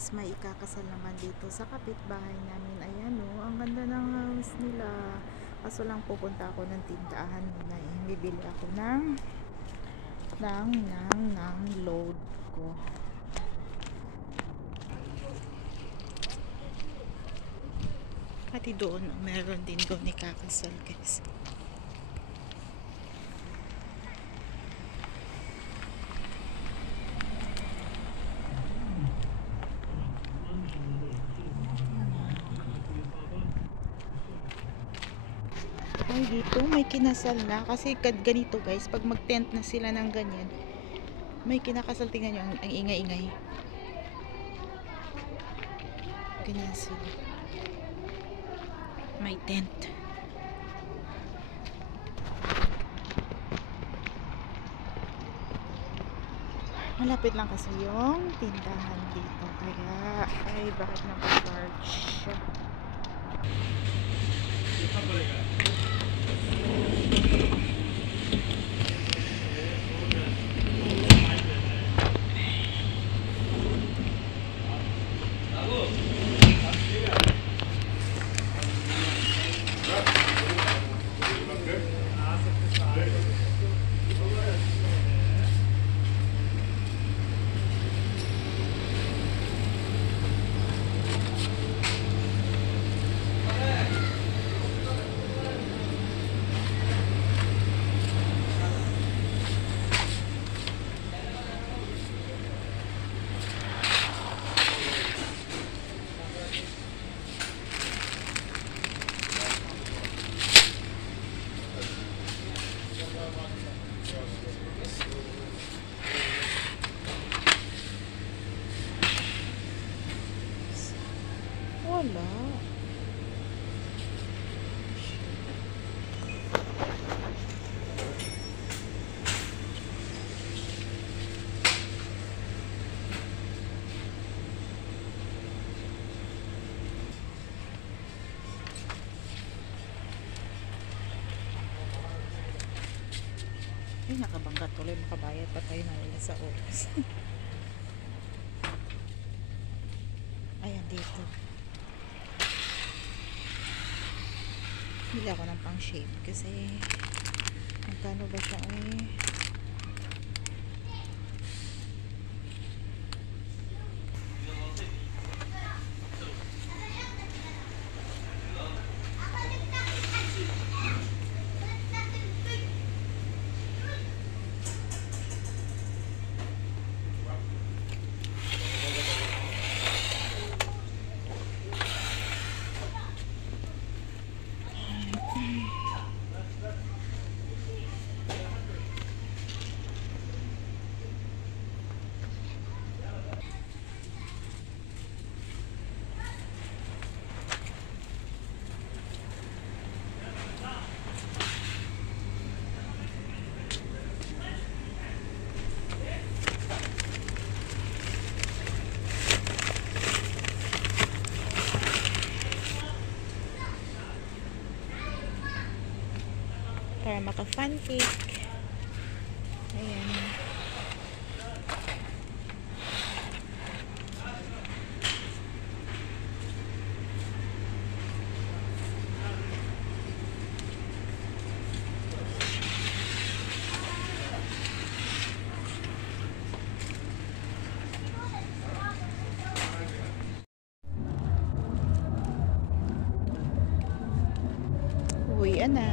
guys, may ikakasal naman dito sa kapitbahay namin. Ayan o, ang ganda ng house nila. Kaso lang pupunta ako ng tindahan muna eh. Bibili ako ng load ko. Pati doon, meron din doon ikakasal guys. Ay, dito may kinasal na kasi ganito guys, pag mag-tent na sila ng ganyan, may kinakasal. Tingnan nyo, ang ingay-ingay. Ganyan sila, may tent. Malapit lang kasi yung tindahan dito, kaya ay bakit naka-charge siya. Wala. Ay, nakabangga tuloy. Makabayad pa tayo na nila sa oras. Ayan dito. Bili ako ng pang shave kasi magkano ba siya eh. Para maka-fun cake. Ayan. Uwian na.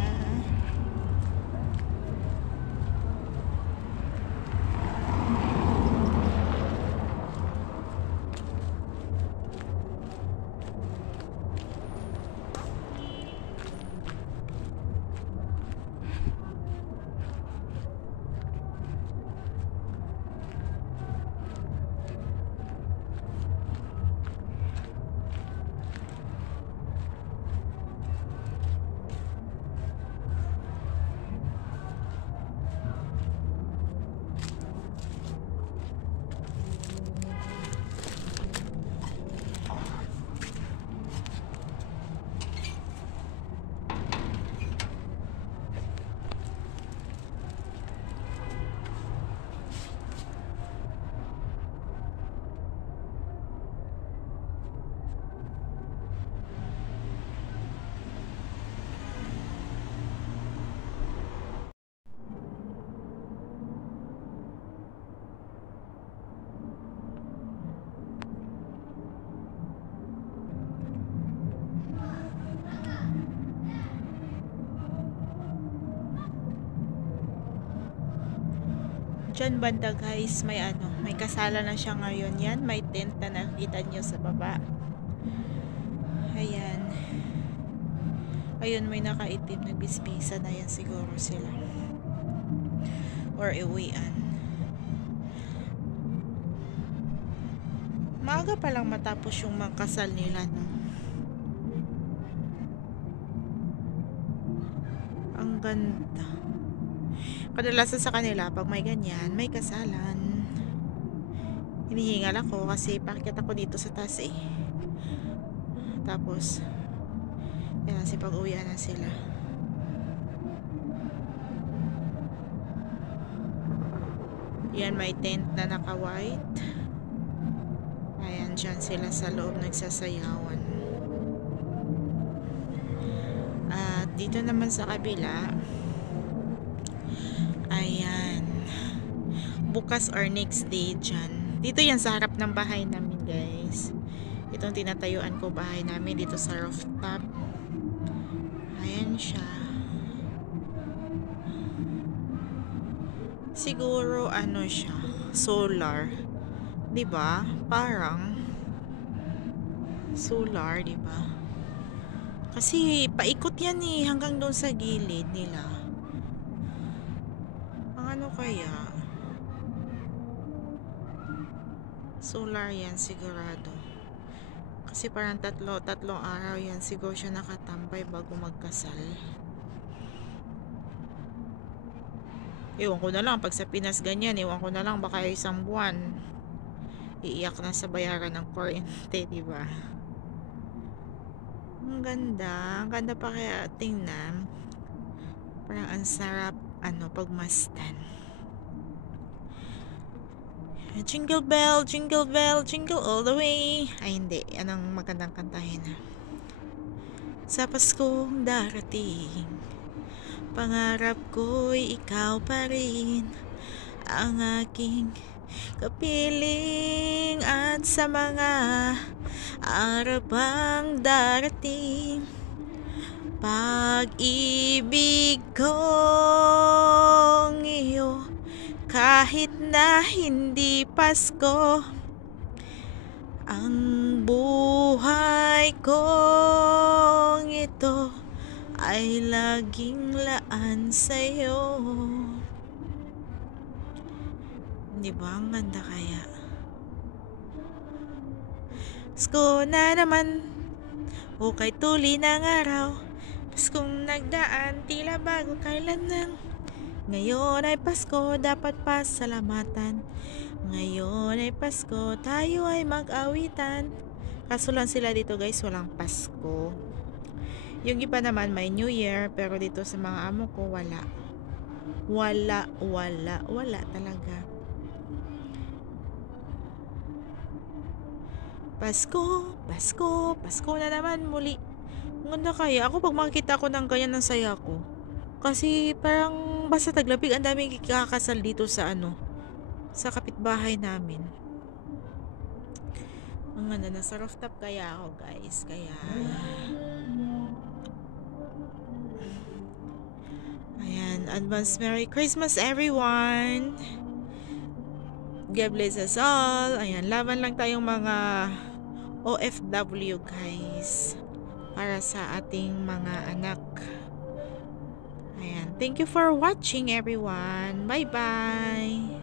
Diyan banda guys, may kasala na siya ngayon yan. May tent na nakita nyo sa baba. Ayan. Ayun, may nakaitim, nagbisbisa na yan siguro sila. Or iuwian. Maaga pa lang matapos yung mga kasal nila, no? Ang ganda. Kadalasan sa kanila, pag may ganyan, may kasalan. Hinihingal ako kasi pakikita ko dito sa taas eh. Tapos, yan, kasi pag-uwian na sila. Yan, may tent na naka-white. Ayan, dyan sila sa loob nagsasayawan. At dito naman sa kabila, ayan, bukas or next day dyan. Dito yan sa harap ng bahay namin guys. Itong tinatayuan ko bahay namin dito sa rooftop. Ayan siya. Siguro ano siya, solar. 'Di ba? Parang solar, 'di ba? Kasi paikot yan eh hanggang doon sa gilid nila. Ang ano kaya? Solar yan sigurado. Kasi parang tatlong araw yan siguro siya nakatambay bago magkasal. Ewan ko na lang pag sa Pinas ganyan, ewan ko na lang baka isang buwan iiyak na sa bayaran ng kuryente, di ba? Ang ganda pa kaya tingnan. Parang ang sarap pagmasdan. Jingle bell, jingle bell, jingle all the way. Ay hindi, anong magandang kantahin na. Sa Paskong darating, pangarap ko'y ikaw pa rin, ang aking kapiling. At sa mga araw pang darating, pag-ibig kong iyo, kahit na hindi Pasko, ang buhay kong ito ay laging laan sa'yo. Di ba? Ang ganda kaya. Pasko na naman, o kay tuli ng araw, Paskong nagdaan, tila bago kailan lang. Ngayon ay Pasko, dapat pasalamatan. Ngayon ay Pasko, tayo ay mag-awitan. Kaso lang sila dito guys, walang Pasko. Yung iba naman may New Year, pero dito sa mga amo ko wala. Wala talaga. Pasko na naman muli. Ang ganda kaya. Ako pag makikita ko ng ganyan ng saya ko. Kasi parang basta taglapig ang daming kakasal dito sa sa kapitbahay namin. Ang ganda, nasa rooftop kaya ako guys. Kaya ayan, advance Merry Christmas everyone. God bless us all. Ayan, laban lang tayong mga OFW guys, para sa ating mga anak. Ayan. Thank you for watching everyone. Bye-bye.